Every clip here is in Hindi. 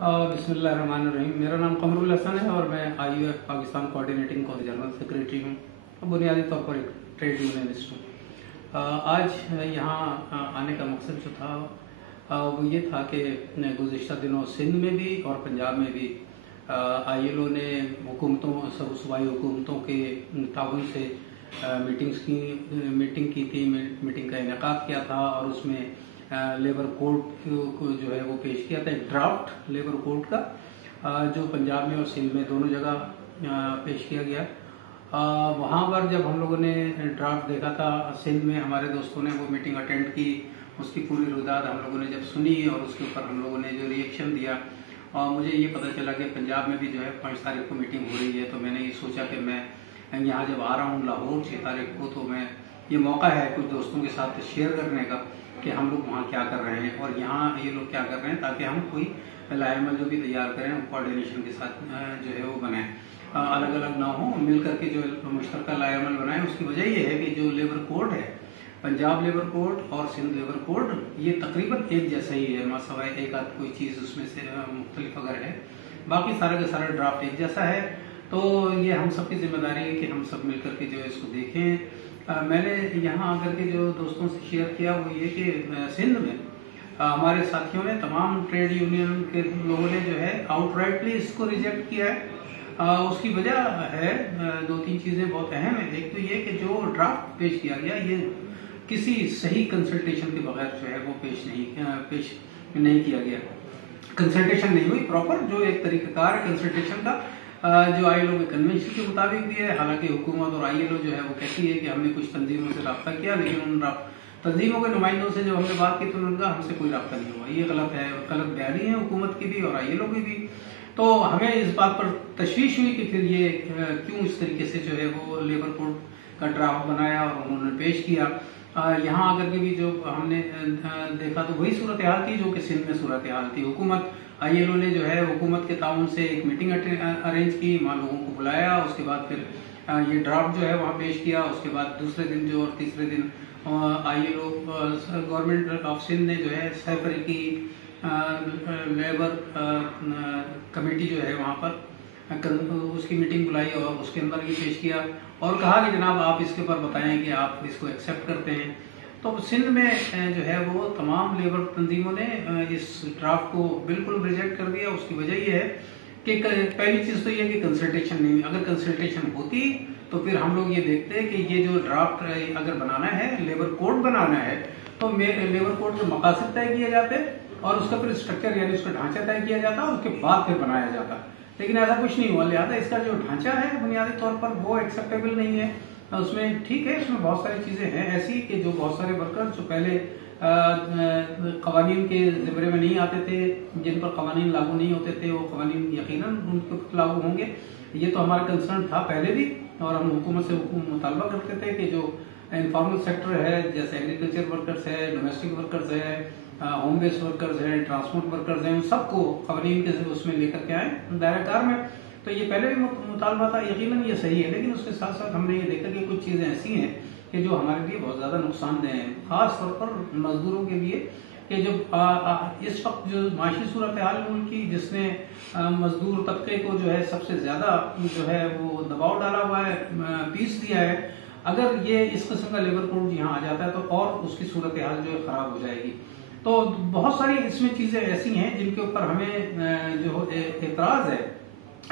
बिस्मिल्लाहिर्रहमानिर्रहीम। मेरा नाम कमरुल हसन है और मैं IUF पाकिस्तान कोऑर्डिनेटिंग को जनरल सेक्रेटरी हूँ। बुनियादी तौर पर एक ट्रेड यूनियनिस्ट हूँ। आज यहाँ आने का मकसद जो था वो ये था कि गुज़िश्ता दिनों सिंध में भी और पंजाब में भी ILO ने हुकूमतों सूबाई हुकूमतों के ताउन से मीटिंग की थी। मीटिंग का इनेकाद किया था और उसमें लेबर कोड को जो है वो पेश किया था, एक ड्राफ्ट लेबर कोड का जो पंजाब में और सिंध में दोनों जगह पेश किया गया। वहाँ पर जब हम लोगों ने ड्राफ्ट देखा था, सिंध में हमारे दोस्तों ने वो मीटिंग अटेंड की, उसकी पूरी रुदाद हम लोगों ने जब सुनी और उसके ऊपर हम लोगों ने जो रिएक्शन दिया, और मुझे ये पता चला कि पंजाब में भी जो है 5 तारीख को मीटिंग हो रही है। तो मैंने ये सोचा कि मैं यहाँ जब आ रहा हूँ लाहौर 6 तारीख को, तो मैं ये मौका है कुछ दोस्तों के साथ शेयर करने का कि हम लोग वहाँ क्या कर रहे हैं और यहाँ ये लोग क्या कर रहे हैं, ताकि हम कोई लाएमल जो भी तैयार करें कोऑर्डिनेशन के साथ जो है वो बनाएं, अलग अलग ना हो, मिल करके जो मुश्तरका लाएमल बनाएं। उसकी वजह ये है कि जो लेबर कोड है, पंजाब लेबर कोड और सिंध लेबर कोड, ये तकरीबन एक जैसा ही है, मासवाए एक आध कोई चीज़ उसमें से मुख्तलिफ अगर है, बाकी सारा का सारा ड्राफ्ट एक जैसा है। तो ये हम सब की जिम्मेदारी है कि हम सब मिल करके जो है इसको देखें। मैंने यहाँ आकर के जो दोस्तों से शेयर किया वो ये कि सिंध में हमारे साथियों ने, तमाम ट्रेड यूनियन के लोगों ने जो है आउटराइटली इसको रिजेक्ट किया है। उसकी वजह है 2-3 चीज़ें बहुत अहम है। एक तो ये कि जो ड्राफ्ट पेश किया गया ये किसी सही कंसल्टेशन के बगैर जो है वो पेश नहीं किया गया। कंसल्टेशन नहीं हुई प्रॉपर, जो एक तरीक़ाकार है कंसल्टेशन का जो ILO के कन्वेंशन के मुताबिक भी है। हालांकि हुकूमत और ILO जो है वो कहती है कि हमने कुछ तंजीमों से रब्ता किया, लेकिन उन तंजीमों के नुमाइंदों से जब हमने बात की तो उनका हमसे कोई रब्ता नहीं हुआ। ये गलत है, गलत बयानी है हुकूमत की भी और ILO की भी। तो हमें इस बात पर तशवीश हुई कि फिर ये क्यों इस तरीके से जो है वो लेबर कोड का ड्राफ्ट बनाया और उन्होंने पेश किया। यहाँ आकर के भी जो हमने देखा तो वही सूरत हाल थी जो कि सिंध में सूरत हाल थी। हुकूमत ILO ने जो है हुकूमत के ताउन से एक मीटिंग अरेंज की, वहाँ लोगों को बुलाया, उसके बाद फिर ये ड्राफ्ट जो है वहाँ पेश किया। उसके बाद दूसरे दिन जो और तीसरे दिन ILO गवर्नमेंट ऑफ सिंध ने जो है सैफरी की लेबर कमेटी जो है वहाँ पर उसकी मीटिंग बुलाई और उसके अंदर ये पेश किया और कहा कि जनाब आप इसके ऊपर बताएं कि आप इसको एक्सेप्ट करते हैं। तो सिंध में जो है वो तमाम लेबर तंजीमों ने इस ड्राफ्ट को बिल्कुल रिजेक्ट कर दिया। उसकी वजह ये है कि पहली चीज़ तो ये कि कंसल्टेशन नहीं हुई। अगर कंसल्टेशन होती तो फिर हम लोग ये देखते कि ये जो ड्राफ्ट अगर बनाना है, लेबर कोड बनाना है, तो लेबर कोड के मकासद तय किए जाते और उसका फिर स्ट्रक्चर यानी उसका ढांचा तय किया जाता और उसके बाद फिर बनाया जाता। लेकिन ऐसा कुछ नहीं हुआ। लिहाजा इसका जो ढांचा है बुनियादी तौर पर वो एक्सेप्टेबल नहीं है। उसमें ठीक है, इसमें बहुत सारी चीज़ें हैं ऐसी कि जो बहुत सारे वर्कर्स जो पहले कवानीन के ज़िम्मे में नहीं आते थे, जिन पर कवानीन लागू नहीं होते थे, वो कवानीन यकीनन उनके लागू होंगे। ये तो हमारा कंसर्न था पहले भी और हम हुकूमत से मुतालबा करते थे कि जो इनफॉर्मल सेक्टर है, जैसे एग्रीकल्चर वर्कर्स है, डोमेस्टिक वर्कर्स है, होम बेस्ड वर्कर्स हैं, ट्रांसपोर्ट वर्कर्स हैं, उन सबको कवानीन के उसमें लेकर के आए दायरा कार में। तो ये पहले भी मुतालबा था, यकीनन ये सही है। लेकिन उसके साथ साथ हमने ये देखा कि कुछ चीज़ें ऐसी हैं कि जो हमारे लिए बहुत ज़्यादा नुकसानदेह हैं, ख़ास तौर पर मजदूरों के लिए, कि जब इस वक्त जो माशी सूरत हाल मुल्क की, जिसने मजदूर तबके को जो है सबसे ज़्यादा जो है वो दबाव डाला हुआ है, पीस दिया है, अगर ये इस किस्म का लेबर कोड यहाँ आ जाता है तो और उसकी सूरत हाल जो है ख़राब हो जाएगी। तो बहुत सारी इसमें चीज़ें ऐसी हैं जिनके ऊपर हमें जो एतराज़ है।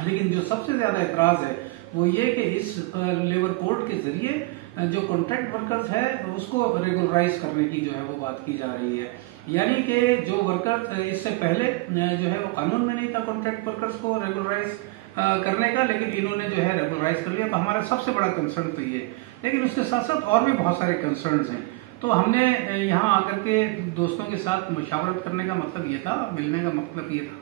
लेकिन जो सबसे ज़्यादा एतराज़ है वो ये कि इस लेबर कोड के ज़रिए जो कॉन्ट्रैक्ट वर्कर्स है उसको रेगुलराइज करने की जो है वो बात की जा रही है। यानी कि जो वर्कर इससे पहले जो है वो कानून में नहीं था कॉन्ट्रैक्ट वर्कर्स को रेगुलराइज करने का, लेकिन इन्होंने जो है रेगुलराइज कर लिया। तो हमारा सबसे बड़ा कंसर्न तो ये, लेकिन उसके साथ साथ और भी बहुत सारे कंसर्न्स हैं। तो हमने यहाँ आकर के दोस्तों के साथ मुशावरत करने का मतलब ये था, मिलने का मतलब ये था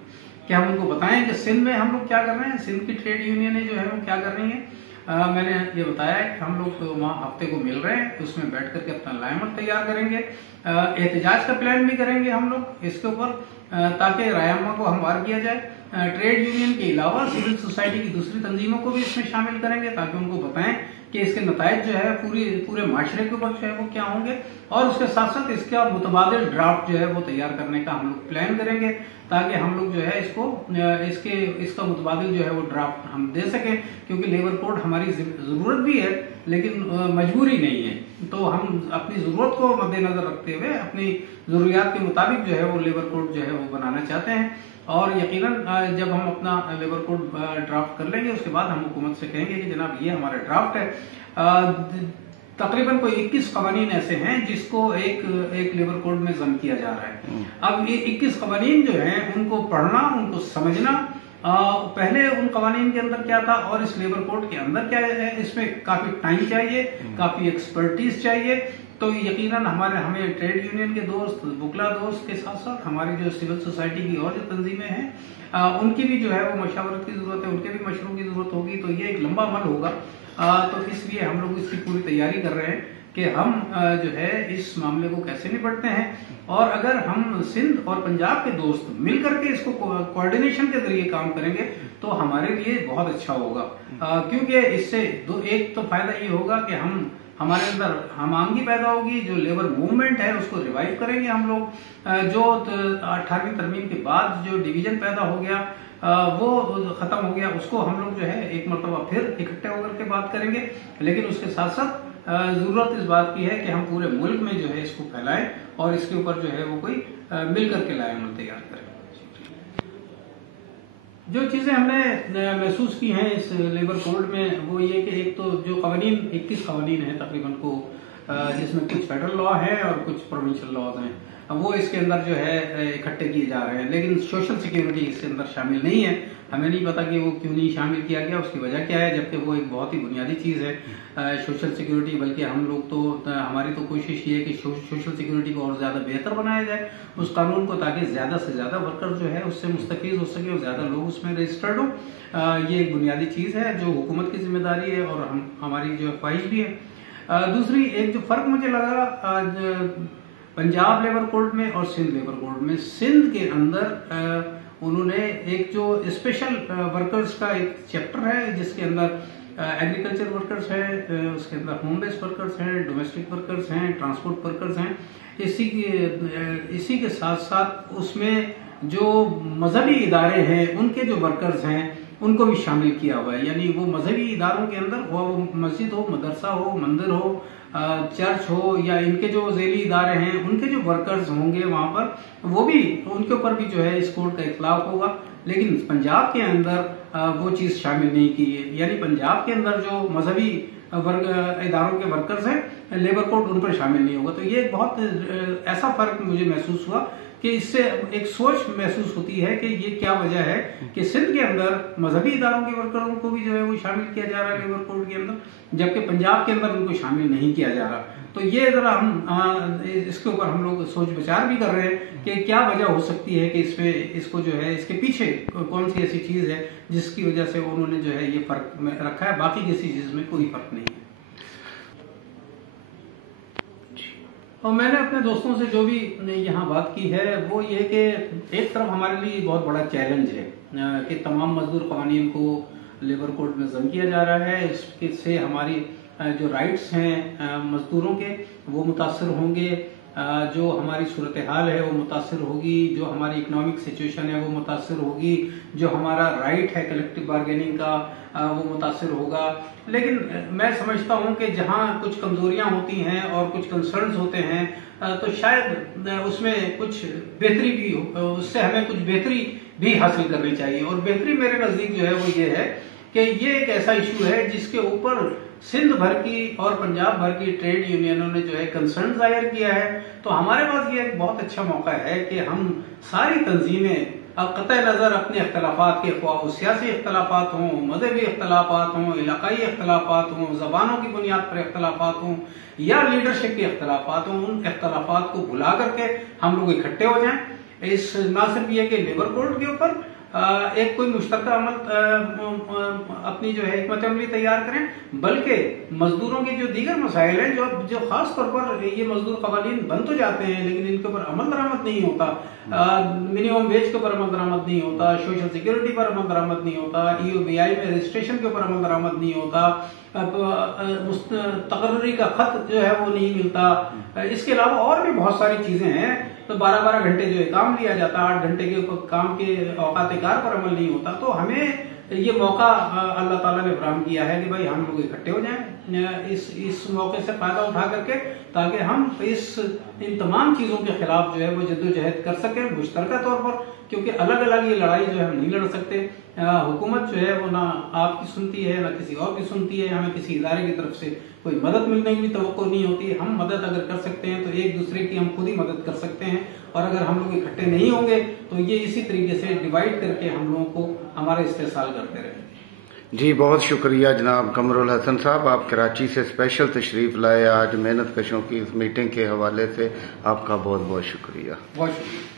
कि हम उनको बताएं कि सिंध में हम लोग क्या कर रहे हैं, सिंध की ट्रेड यूनियनें जो है वो क्या कर रही हैं। मैंने ये बताया है कि हम लोग वहाँ हफ्ते को मिल रहे हैं, उसमें बैठ करके अपना लाएमल तैयार करेंगे, एहतजाज का प्लान भी करेंगे हम लोग इसके ऊपर, ताकि रायमा को हमवार किया जाए। ट्रेड यूनियन के अलावा सिविल सोसाइटी की दूसरी तंजीमों को भी इसमें शामिल करेंगे ताकि उनको बताएं कि इसके नतायज जो है पूरे माशरे के ऊपर जो है वो क्या होंगे, और उसके साथ साथ इसका मुतबादिल ड्राफ्ट जो है वो तैयार करने का हम लोग प्लान करेंगे, ताकि हम लोग जो है इसका मुतबादिल जो है वो ड्राफ्ट हम दे सकें, क्योंकि लेबर कोड हमारी जरूरत भी है लेकिन मजबूरी नहीं है। तो हम अपनी जरूरत को मद्देनजर रखते हुए अपनी जरूरियात के मुताबिक जो है वो लेबर कोड जो है वो बनाना चाहते हैं, और यकीनन जब हम अपना लेबर कोड ड्राफ्ट कर लेंगे उसके बाद हम हुकूमत से कहेंगे कि जनाब ये हमारा ड्राफ्ट है। तकरीबन कोई 21 कवानीन ऐसे हैं जिसको एक लेबर कोड में जम किया जा रहा है। अब ये 21 कवानीन जो हैं उनको पढ़ना, उनको समझना, पहले उन कवानीन के अंदर क्या था और इस लेबर कोड के अंदर क्या है, इसमें काफी टाइम चाहिए, काफी एक्सपर्टीज चाहिए। तो यकीनन हमें ट्रेड यूनियन के दोस्त, बुकला दोस्त के साथ साथ हमारी जो सिविल सोसाइटी की और जो तंजीमें हैं उनकी भी जो है वो मशावरत की जरूरत है, उनके भी मशवरों की जरूरत होगी। तो ये एक लंबा अमल होगा, तो इसलिए हम लोग इसकी पूरी तैयारी कर रहे हैं कि हम जो है इस मामले को कैसे निपटते हैं। और अगर हम सिंध और पंजाब के दोस्त मिल करके इसको कोऑर्डिनेशन के जरिए काम करेंगे तो हमारे लिए बहुत अच्छा होगा, क्योंकि इससे एक तो फायदा ये होगा कि हमारे अंदर हमांगी पैदा होगी, जो लेबर मूवमेंट है उसको रिवाइव करेंगे हम लोग। जो 18वीं तरमीम के बाद जो डिवीजन पैदा हो गया वो खत्म हो गया, उसको हम लोग जो है एक मरतबा फिर इकट्ठे होकर के बात करेंगे। लेकिन उसके साथ साथ जरूरत इस बात की है कि हम पूरे मुल्क में जो है इसको फैलाएं और इसके ऊपर जो है वो कोई मिल करके लाए अमल तैयार करें। जो चीजें हमने महसूस की हैं इस लेबर कोड में वो ये कि एक तो जो कवानीन 21 कवानीन है तकरीबन को, जिसमें कुछ फेडरल लॉ है और कुछ प्रोविंशियल लॉज हैं, वो इसके अंदर जो है इकट्ठे किए जा रहे हैं। लेकिन सोशल सिक्योरिटी इसके अंदर शामिल नहीं है। हमें नहीं पता कि वो क्यों नहीं शामिल किया गया, उसकी वजह क्या है, जबकि वो एक बहुत ही बुनियादी चीज़ है सोशल सिक्योरिटी। बल्कि हम लोग तो हमारी तो कोशिश ये है कि सोशल सिक्योरिटी को और ज़्यादा बेहतर बनाया जाए उस कानून को, ताकि ज़्यादा से ज़्यादा वर्कर जो है उससे मुस्तफ़ीज़ हो सके और ज़्यादा लोग उसमें रजिस्टर्ड हों। ये एक बुनियादी चीज़ है जो हुकूमत की जिम्मेदारी है और हमारी जो ख्वाहिश भी है। दूसरी एक जो फ़र्क मुझे लगा पंजाब लेबर कोड में और सिंध लेबर कोड में, सिंध के अंदर उन्होंने एक जो स्पेशल वर्कर्स का एक चैप्टर है जिसके अंदर एग्रीकल्चर वर्कर्स है, उसके अंदर होम बेस्ड वर्कर्स हैं, डोमेस्टिक वर्कर्स हैं, ट्रांसपोर्ट वर्कर्स हैं। इसी के साथ साथ उसमें जो मजहबी इदारे हैं उनके जो वर्कर्स हैं उनको भी शामिल किया हुआ है। यानी वो मजहबी इदारों के अंदर वो मस्जिद हो, मदरसा हो, मंदिर हो, चर्च हो, या इनके जो झेली इदारे हैं उनके जो वर्कर्स होंगे वहाँ पर वो भी, उनके ऊपर भी जो है इस कोड का इतलाक होगा। लेकिन पंजाब के अंदर वो चीज़ शामिल नहीं की है। यानी पंजाब के अंदर जो मजहबी इदारों के वर्कर्स हैं लेबर कोड उन पर शामिल नहीं होगा। तो ये बहुत ऐसा फर्क मुझे महसूस हुआ कि इससे एक सोच महसूस होती है कि ये क्या वजह है कि सिंध के अंदर मजहबी इदारों के वर्करों को भी जो है वो शामिल किया जा रहा है लेबर कोड के अंदर, जबकि पंजाब के अंदर उनको शामिल नहीं किया जा रहा। तो ये जरा हम इसके ऊपर हम लोग सोच विचार भी कर रहे हैं कि क्या वजह हो सकती है कि इसको जो है इसके पीछे कौन सी ऐसी चीज़ है जिसकी वजह से उन्होंने जो है ये फर्क रखा है, बाकी किसी चीज़ में कोई फर्क नहीं है। और मैंने अपने दोस्तों से जो भी यहाँ बात की है वो ये कि एक तरफ हमारे लिए बहुत बड़ा चैलेंज है कि तमाम मजदूर कवानीन को लेबर कोड में जम किया जा रहा है। इससे हमारी जो राइट्स हैं मजदूरों के वो मुतासर होंगे, जो हमारी सूरत हाल है वो मुतासर होगी, जो हमारी इकोनॉमिक सिचुएशन है वो मुतासर होगी, जो हमारा राइट है कलेक्टिव बार्गेनिंग का वो मुतासर होगा। लेकिन मैं समझता हूँ कि जहाँ कुछ कमजोरियाँ होती हैं और कुछ कंसर्न्स होते हैं तो शायद उसमें कुछ बेहतरी भी हो, उससे हमें कुछ बेहतरी भी हासिल करनी चाहिए। और बेहतरी मेरे नज़दीक जो है वो ये है कि ये एक ऐसा इशू है जिसके ऊपर सिंध भर की और पंजाब भर की ट्रेड यूनियनों ने जो है कंसर्न जाहिर किया है। तो हमारे पास ये एक बहुत अच्छा मौका है कि हम सारी तंजीमें क़तई नज़र अपने अख्तलाफात के, ख्वाह सियासी अख्तलाफात हों, मजहबी अख्तलाफात हों, इलाकाई अख्तलाफात हों, ज़बानों की बुनियाद पर अख्तलाफात हों या लीडरशिप के अख्तलाफात हों, उन अख्तलाफात को भुला करके हम लोग इकट्ठे हो जाएं। इस ना सिर्फ ये कि लेबर कोड के ऊपर एक कोई मुश्तरका अमल अपनी जो है हिकमत अमली तैयार करें, बल्कि मजदूरों के जो दीगर मसाइल हैं जो खास तौर पर ये मजदूर कवानीन बन तो जाते हैं लेकिन इनके ऊपर अमल दरामद नहीं होता, मिनिमम वेज के ऊपर अमल दरामद नहीं होता, सोशल सिक्योरिटी पर अमल दरामद नहीं होता, EOBI में रजिस्ट्रेशन के ऊपर अमल दरामद नहीं होता, तकर्री का खत जो है वो नहीं मिलता, इसके अलावा और भी बहुत सारी चीजें हैं। तो 12-12 घंटे जो है काम लिया जाता है, 8 घंटे के काम के औकात कार पर अमल नहीं होता। तो हमें ये मौका अल्लाह ताला ने फराहम किया है कि भाई हम लोग इकट्ठे हो जाएं इस मौके से फायदा उठा करके, ताकि हम इन तमाम चीजों के खिलाफ जो है वो जद्दोजहद कर सकें मुश्तरका तौर पर, क्योंकि अलग अलग ये लड़ाई जो है हम नहीं लड़ सकते। हुकूमत जो है वो ना आपकी सुनती है ना किसी और की सुनती है, हमें किसी इदारे की तरफ से कोई मदद मिलने की भी तवक्को नहीं होती। हम मदद अगर कर सकते हैं तो एक दूसरे की हम खुद ही मदद कर सकते हैं, और अगर हम लोग इकट्ठे नहीं होंगे तो ये इसी तरीके से डिवाइड करके हम लोगों को हमारे इस्तेसाल करते रहेंगे। जी बहुत शुक्रिया जनाब कमरुल हसन साहब, आप कराची से स्पेशल तशरीफ़ लाए आज मेहनत कशों की इस मीटिंग के हवाले से, आपका बहुत बहुत शुक्रिया। बहुत शुक्रिया।